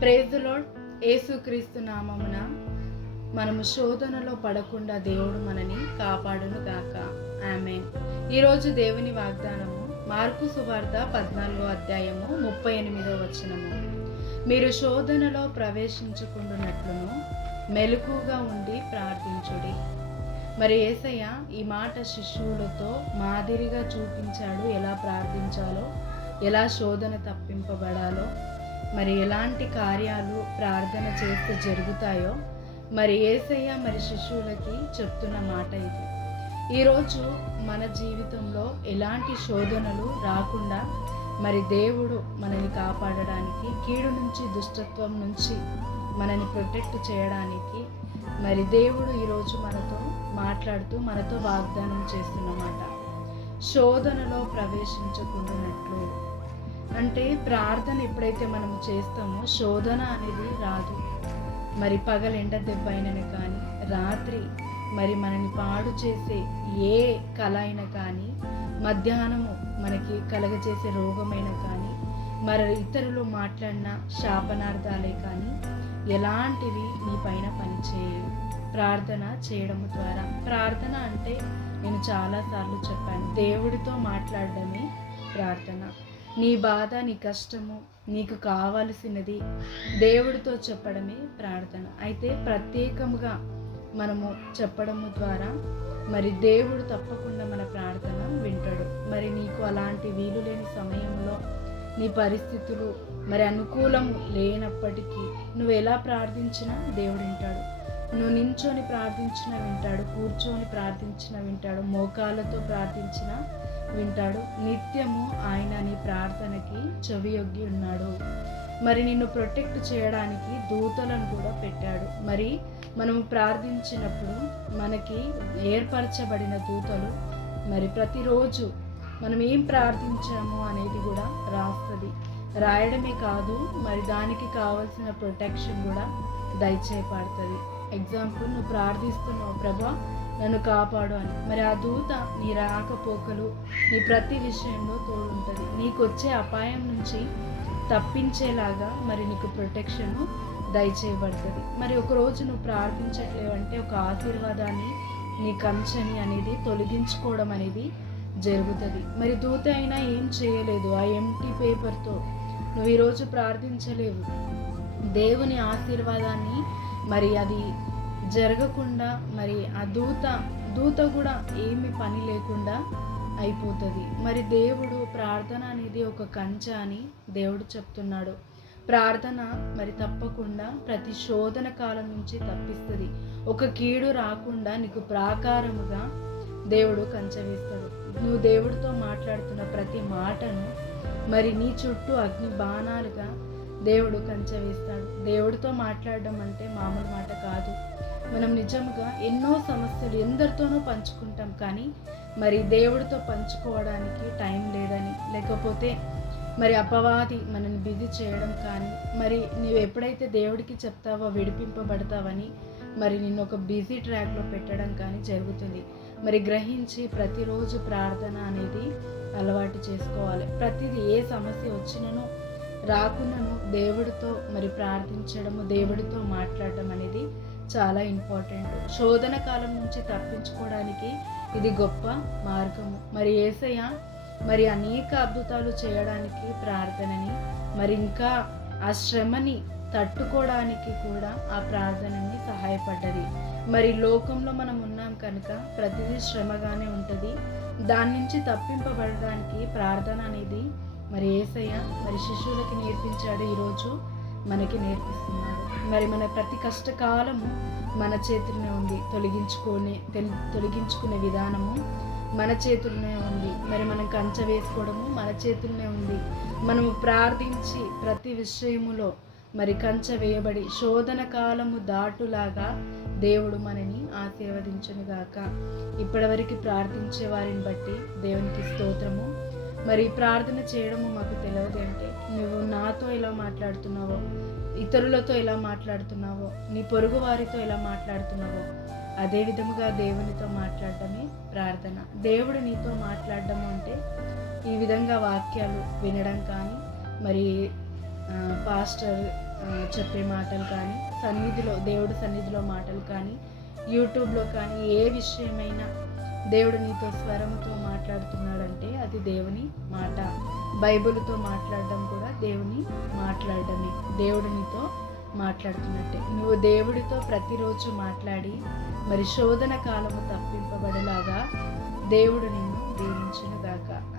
Praise the lord. యేసుక్రీస్తు నామమున మనము శోధనలో పడకుండా దేవుడు మనని కాపాడును గాక. ఆమేన్. ఈరోజు దేవుని వాగ్దానము మార్కు సువార్త 14వ అధ్యాయము 38వ వచనము. మీరు శోధనలో ప్రవేశించకుండానట్లును మెలకుగా ఉండి ప్రార్థించుడి. మరి యేసయ్య ఈ మాట శిష్యులతో మాదిరిగా చూపించాడు. ఎలా ప్రార్థించాలో, ఎలా శోధన తప్పింపబడాలో, మరి ఎలాంటి కార్యాలు ప్రార్థన చేస్తే జరుగుతాయో మరి యేసయ్య మరి శిష్యులకి చెప్తున్న మాట ఇది. ఈరోజు మన జీవితంలో ఎలాంటి శోధనలు రాకుండా మరి దేవుడు మనల్ని కాపాడడానికి, కీడు నుంచి, దుష్టత్వం నుంచి మనని ప్రొటెక్ట్ చేయడానికి మరి దేవుడు ఈరోజు మనతో మాట్లాడుతూ మనతో వాగ్దానం చేస్తున్నమాట. శోధనలో ప్రవేశించకుండానట్లు అంటే ప్రార్థన ఎప్పుడైతే మనం చేస్తామో శోధన అనేది రాదు. మరి పగలెండ దెబ్బ అయినను కానీ, రాత్రి మరి మనని పాడు చేసే ఏ కళ అయినా కానీ, మధ్యాహ్నము మనకి కలగజేసే రోగమైనా కానీ, మరి ఇతరులు మాట్లాడిన శాపనార్థాలే కానీ ఎలాంటివి నీ పైన పనిచేయవు ప్రార్థన చేయడం ద్వారా. ప్రార్థన అంటే నేను చాలాసార్లు చెప్పాను, దేవుడితో మాట్లాడడమే ప్రార్థన. నీ బాధ, నీ కష్టము, నీకు కావలసినది దేవుడితో చెప్పడమే ప్రార్థన. అయితే ప్రత్యేకముగా మనము చెప్పడము ద్వారా మరి దేవుడు తప్పకుండా మన ప్రార్థన వింటాడు. మరి నీకు అలాంటి వీలు లేని సమయంలో, నీ పరిస్థితులు మరి అనుకూలం లేనప్పటికీ నువ్వు ఎలా ప్రార్థించినా దేవుడు వింటాడు. నువ్వు నించొని ప్రార్థించినా వింటాడు, కూర్చొని ప్రార్థించినా వింటాడు, మోకాళ్ళతో ప్రార్థించినా వింటాడు. నిత్యము ఆయన నీ ప్రార్థనకి చెవియొగ్గి ఉన్నాడు. మరి నిన్ను ప్రొటెక్ట్ చేయడానికి దూతలను కూడా పెట్టాడు. మరి మనము ప్రార్థించినప్పుడు మనకి ఏర్పరచబడిన దూతలు మరి ప్రతిరోజు మనం ఏం ప్రార్థించాము అనేది కూడా రాస్తుంది. రాయడమే కాదు, మరి దానికి కావాల్సిన ప్రొటెక్షన్ కూడా దయచేయబడుతుంది. ఎగ్జాంపుల్, నువ్వు ప్రార్థిస్తున్నావు, ప్రభా నన్ను కాపాడు అని. మరి ఆ దూత నీ రాకపోకలు, నీ ప్రతి విషయంలో తోడుంటుంది. నీకు వచ్చే అపాయం నుంచి తప్పించేలాగా మరి నీకు ప్రొటెక్షన్ దయచేయబడుతుంది. మరి ఒకరోజు నువ్వు ప్రార్థించట్లేవంటే ఒక ఆశీర్వాదాన్ని, నీ కంచెని అనేది తొలగించుకోవడం అనేది జరుగుతుంది. మరి దూత అయినా ఏం చేయలేదు. ఆ ఎంటీ పేపర్తో నువ్వు ఈరోజు ప్రార్థించలేవు. దేవుని ఆశీర్వాదాన్ని మరి అది జరగకుండా మరి ఆ దూత కూడా ఏమి పని లేకుండా అయిపోతుంది. మరి దేవుడు ప్రార్థన అనేది ఒక కంచె అని దేవుడు చెప్తున్నాడు. ప్రార్థన మరి తప్పకుండా ప్రతి శోధన కాలం నుంచి తప్పిస్తుంది. ఒక కీడు రాకుండా నీకు ప్రాకారముగా దేవుడు కంచె వేస్తాడు. నువ్వు దేవుడితో మాట్లాడుతున్న ప్రతి మాటను మరి నీ చుట్టూ అగ్ని బాణాలుగా దేవుడు కంచె వేస్తాడు. దేవుడితో మాట్లాడడం అంటే మామూలు మాట కాదు. మనం నిజంగా ఎన్నో సమస్యలు ఎందరితోనో పంచుకుంటాం, కానీ మరి దేవుడితో పంచుకోవడానికి టైం లేదని, లేకపోతే మరి అపవాది మనల్ని బిజీ చేయడం కానీ, మరి నువ్వు ఎప్పుడైతే దేవుడికి చెప్తావో విడిపింపబడతావని మరి నిన్ను ఒక బిజీ ట్రాక్లో పెట్టడం కానీ జరుగుతుంది. మరి గ్రహించి ప్రతిరోజు ప్రార్థన అనేది అలవాటు చేసుకోవాలి. ప్రతిదీ ఏ సమస్య వచ్చినను రాకున్నను దేవుడితో మరి ప్రార్థించడము, దేవుడితో మాట్లాడడం అనేది చాలా ఇంపార్టెంట్. శోధన కాలం నుంచి తప్పించుకోవడానికి ఇది గొప్ప మార్గము. మరి యేసయ్య మరి అనేక అద్భుతాలు చేయడానికి ప్రార్థనని, మరి ఇంకా ఆ శ్రమని తట్టుకోవడానికి కూడా ఆ ప్రార్థనని సహాయపడ్డది. మరి లోకంలో మనం ఉన్నాం కనుక ప్రతిదీ శ్రమగానే ఉంటుంది. దాని నుంచి తప్పింపబడడానికి ప్రార్థన అనేది మరి యేసయ్య మరి శిష్యులకి నేర్పించాడు, ఈరోజు మనకి నేర్పిస్తున్నాడు. మరి మన ప్రతి కష్టకాలము మన చేతుల్లోనే ఉంది. తొలగించుకునే విధానము మన చేతుల్లోనే ఉంది. మరి మనం కంచె వేసుకోవడము మన చేతుల్లోనే ఉంది. మనము ప్రార్థించి ప్రతి విషయములో మరి కంచె వేయబడి శోధన కాలము దాటులాగా దేవుడు మనని ఆశీర్వదించునుగాక. ఇప్పటివరకు ప్రార్థించే వారిని బట్టి దేవునికి స్తోత్రము. మరి ప్రార్థన చేయడము మాకు తెలియదు అంటే నువ్వు నాతో ఎలా మాట్లాడుతున్నావో, ఇతరులతో ఎలా మాట్లాడుతున్నావో, నీ పొరుగు వారితో ఎలా మాట్లాడుతున్నావో అదే విధముగా దేవునితో మాట్లాడటమే ప్రార్థన. దేవుడు నీతో మాట్లాడడం అంటే ఈ విధంగా వాక్యాలు వినడం కానీ, మరి పాస్టర్ చెప్పే మాటలు కానీ, దేవుడి సన్నిధిలో మాటలు కానీ, యూట్యూబ్లో కానీ ఏ విషయమైనా దేవుడు నీతో స్వరంతో మాట్లాడుతున్నాడంటే అది దేవుని మాట. బైబిల్తో మాట్లాడడం కూడా దేవుని మాట్లాడడమే. దేవుడు నీతో మాట్లాడుతున్నట్టే. నువ్వు దేవుడితో ప్రతిరోజు మాట్లాడి మరి శోధన కాలము తప్పింపబడేలాగా దేవుడు నిన్ను దీవించునుగాక.